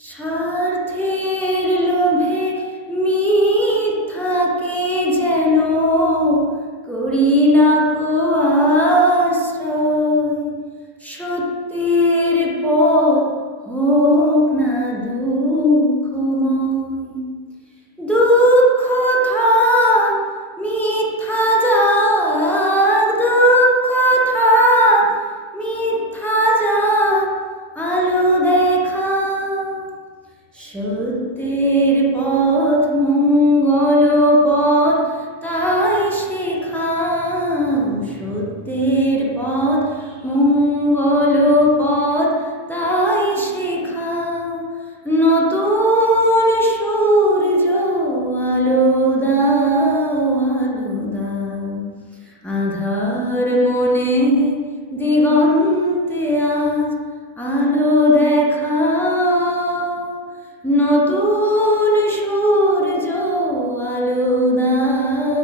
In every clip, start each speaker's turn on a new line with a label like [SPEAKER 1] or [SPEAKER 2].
[SPEAKER 1] স্বার্থের নতুন সূর্য আলো দাও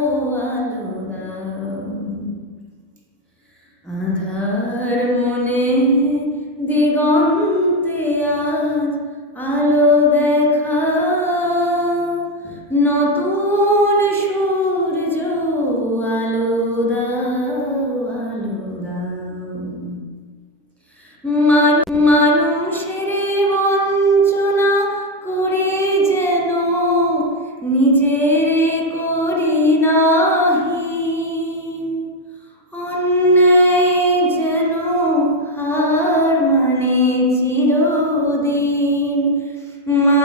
[SPEAKER 1] আলো দাও। আধার মনে দিগন্তে আজ আলো My